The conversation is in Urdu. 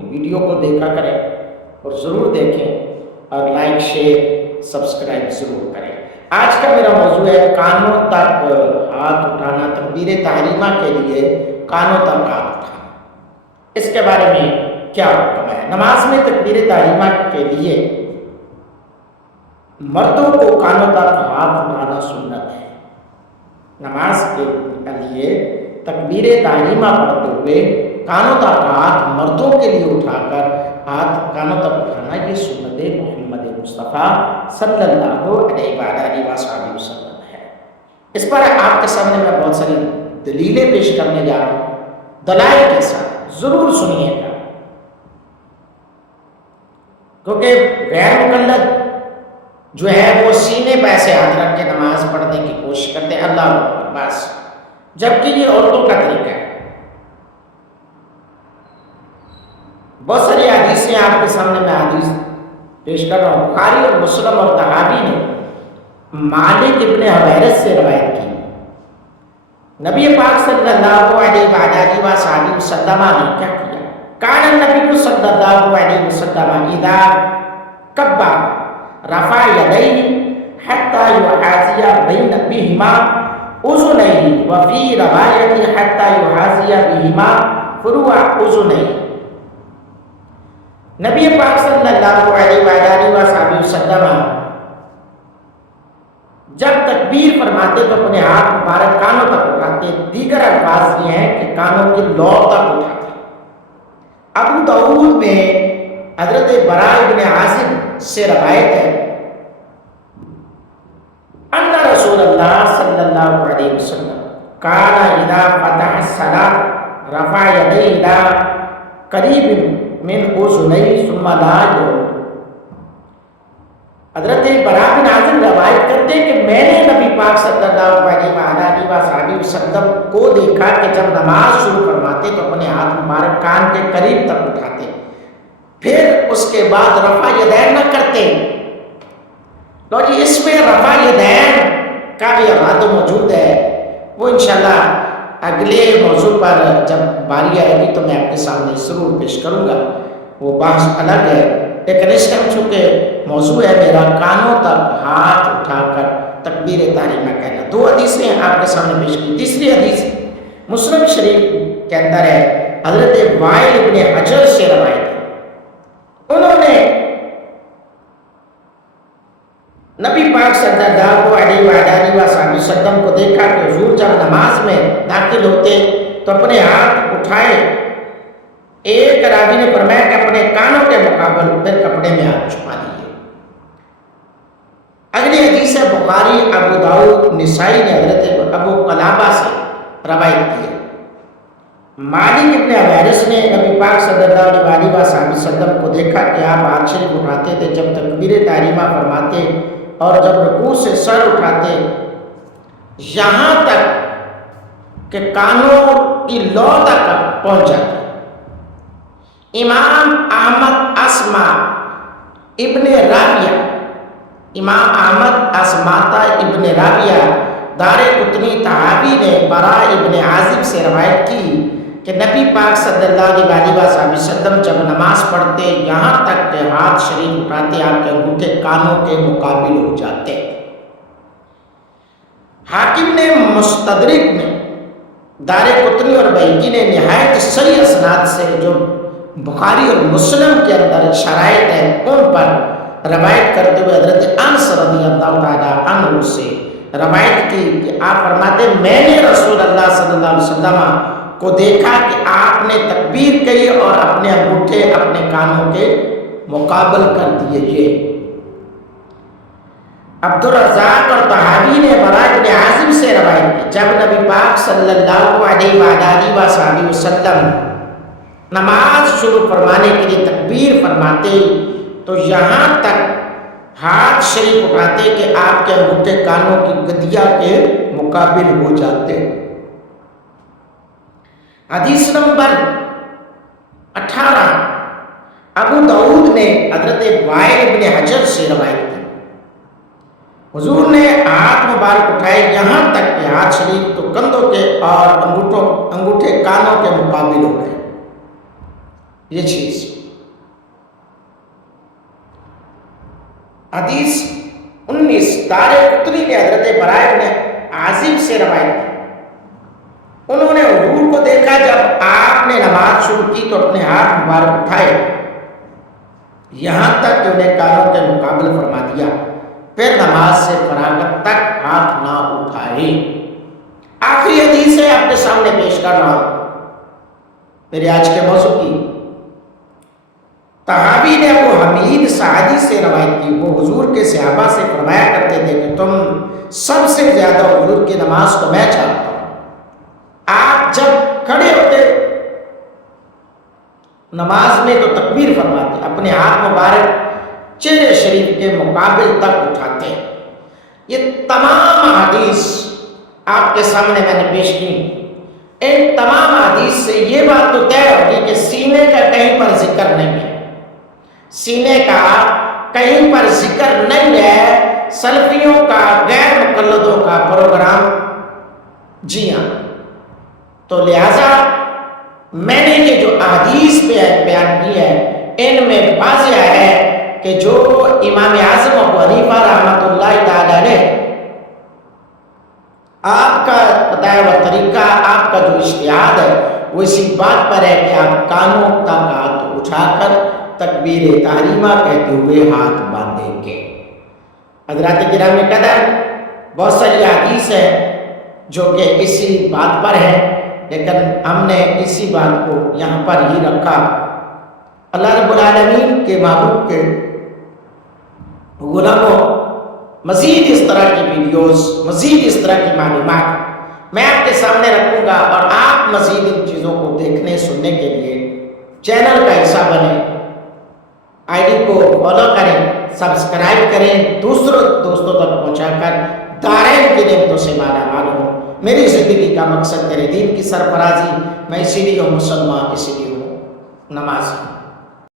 ہوگی۔ ویڈیو کو دیکھا کریں اور ضرور دیکھیں اور لائک شیئر سبسکرائب ضرور کریں۔ آج کا میرا موضوع ہے کانوں تک ہاتھ اٹھانا، تکبیر تحریمہ کے لیے کانوں تک ہاتھ اٹھانا، اس کے بارے میں کیا حکم ہے۔ نماز میں تکبیر تحریمہ کے لیے مردوں کو کانوں تک ہاتھ اٹھانا سنت ہے۔ نماز کے لیے تکبیر تحریمہ پڑھتے ہوئے کانوں تک ہاتھ مردوں کے لیے اٹھا کر ہاتھ کانوں تک اٹھانا یہ سنت محمد مصطفیٰ صلی اللہ علیہ وسلم ہے۔ اس پر آپ کے سامنے میں بہت ساری دلیلیں پیش کرنے جا رہا ہوں، دلائل کے ساتھ ضرور سنیے گا، کیونکہ غیر مقلد جو ہے وہ سینے پہ ایسے ہاتھ رکھ کے نماز پڑھنے کی کوشش کرتے ہیں، اللہ اکبر بس، جبکہ یہ عورتوں کا طریقہ ہے۔ بہت ساری حدیثیں آپ کے سامنے میں حدیث پیش کر رہا ہوں۔ بخاری اور مسلم اور طحاوی نے مالک ابن حویرث سے روایت کی، نبی پاک صلی اللہ علیہ وسلم نے کیا کیا؟ کان النبی صلی اللہ علیہ وسلم اذا کبر رفع یدیہ حتی یحاذی بہما اذنیہ وفی روایت حتی یحاذی بہما فروع اذنیہ۔ نبی پاک صلی اللہ علیہ وسلم جب تکبیر فرماتے تو اپنے ہاتھ مبارک کانوں تک اٹھاتے، دیگر الفاظ یہ ہیں کہ کانوں کی لو تک اٹھاتے۔ ابو داؤد میں حضرت براء بن عازب سے روایت ہے، ان رسول اللہ صلی اللہ علیہ وسلم کان اذا فتح الصلاۃ رفع یدیہ الی قریب من اذنیہ ثم لا یرد۔ حضرت براء بن عازب روایت کرتے ہیں کہ میں نے نبی پاک صلی اللہ علیہ وسلم کو دیکھا کہ جب نماز شروع فرماتے تو اپنے ہاتھ مبارک کان کے قریب تک اٹھاتے، پھر اس کے بعد رفع یدین نہ کرتے۔ لو جی، اس میں رفع یدین کا بھی حوالہ موجود ہے، وہ انشاءاللہ اگلے موضوع پر جب باری آئے گی تو میں آپ کے سامنے ضرور پیش کروں گا، وہ بحث الگ ہے۔ لیکن اس ٹائم چونکہ موضوع ہے میرا کانوں تک ہاتھ اٹھا کر تکبیر تحریمہ کہنا، دو حدیثیں آپ کے سامنے پیش کی۔ تیسری حدیث مسلم شریف کے اندر ہے، حضرت وائل ابن حجر سے روایت ہے، انہوں نے نبی پاک صلی اللہ علیہ وسلم کو دیکھا کہ حضور جب نماز میں داخل ہوتے تو اپنے ہاتھ اٹھائے، ایک راوی نے فرمایا کہ اپنے کانوں کے مقابل پھر کپڑے میں ہاتھ چھپا دیے۔ اگلی حدیث ہے بخاری، ابو داؤد، نسائی نے حضرت ابو قلابہ سے روایت کی ہے، مالک ابن حویرث نے نبی پاک صلی اللہ علیہ وسلم کو دیکھا کہ آپ ہاتھ شریف اٹھاتے تھے جب تکبیر تحریمہ فرماتے اور جب رکوع سے سر اٹھاتے، یہاں تک کہ کانوں کی لو تک پہنچ جاتے۔ امام احمد اسما ابن راویہ، امام احمد اسماتا ابن راویہ دار قطنی طحاوی نے براء ابن عازب سے روایت کی کہ نبی پاک صلی اللہ علیہ وسلم جب نماز پڑھتے یہاں تک کہ ہاتھ شریف اٹھاتے آپ کے انگوٹھے کانوں کے مقابل ہو جاتے۔ حاکم نے مستدرک میں، دار قطنی اور بہقی نے نہایت صحیح اسناد سے جو بخاری اور مسلم کے اندر شرائط ہیں ان پر روایت کرتے ہوئے حضرت انس رضی اللہ تعالیٰ عنہ سے روایت کی کہ آپ فرماتے میں نے رسول اللہ صلی اللہ علیہ وسلم کو دیکھا کہ آپ نے تکبیر کہی اور اپنے انگوٹھے اپنے کانوں کے مقابل کر دیے۔ عبد الرزاق اور طحاوی نے براء بن عازب سے روایت کی جب نبی پاک صلی اللہ علیہ وسلم نماز شروع فرمانے کے لیے تکبیر فرماتے تو یہاں تک ہاتھ شریف اٹھاتے کہ آپ کے انگوٹھے کانوں کی گدیا کے مقابل ہو جاتے۔ حدیث نمبر 18 ابو داؤد نے حضرت وائل ابن حجر سے روایت کی، حضور نے ہاتھ مبارک اٹھائے یہاں تک کہ ہاتھ شریف تو کندھوں کے اور انگوٹھے کانوں کے مقابل ہو گئے۔ یہ چیز حدیث 19 دار قطنی نے حضرت براء بن عازب سے روایت کی، انہوں نے حضور کو دیکھا جب آپ نے نماز شروع کی تو اپنے ہاتھ مبارک اٹھائے یہاں تک کہ انہیں کانوں کے مقابل فرما دیا، پھر نماز سے فراغت تک ہاتھ نہ اٹھائے۔ آخری حدیث ہے آپ کے سامنے پیش کر رہا ہوں میرے آج کے موضوع کی۔ طحاوی نے ابو حمید سعدی سے روایت کی، وہ حضور کے صحابہ سے فرمایا کرتے تھے کہ تم سب سے زیادہ حضور کی نماز کو میں چاہتا ہوں۔ آپ جب کھڑے ہوتے نماز میں تو تکبیر فرماتے، اپنے ہاتھ مبارک چہرے شریف کے مقابل تک اٹھاتے۔ یہ تمام حدیث آپ کے سامنے میں نے پیش کی، ان تمام حدیث سے یہ بات تو طے ہوگی کہ سینے کا کہیں پر ذکر نہیں ہے، سینے کا کہیں پر ذکر نہیں ہے۔ سلفیوں کا، غیر مقلدوں کا پروگرام، جی ہاں، تو لہذا میں نے یہ جو احادیث پہ بیان کی ہے ان میں واضح ہے کہ جو امام اعظم ابو حنیفہ رحمۃ اللہ تعالی علیہ آپ کا بتایا ہوا طریقہ، آپ کا جو اجتہاد ہے وہ اسی بات پر ہے کہ آپ کانوں تک ہاتھ اٹھا کر تکبیر تحریمہ کہتے ہوئے ہاتھ باندھیں گے۔ حضرات گرامی قدر، بہت ساری حدیث ہے جو کہ اسی بات پر ہے، لیکن ہم نے اسی بات کو یہاں پر ہی رکھا۔ اللہ رب العالمین کے محبوب کے غلاموں، مزید اس طرح کی ویڈیوز، مزید اس طرح کی معلومات میں آپ کے سامنے رکھوں گا، اور آپ مزید ان چیزوں کو دیکھنے سننے کے لیے چینل کا حصہ بنیں، آئی ڈی کو فالو کریں، سبسکرائب کریں، دوسروں دوستوں تک پہنچا کر دارین کی نعمتوں سے مالا مال ہوں۔ میری زندگی کا مقصد تیرے دین کی سرفرازی، میں اسی لیے ہوں مسلمان، اسی لیے ہوں نمازی۔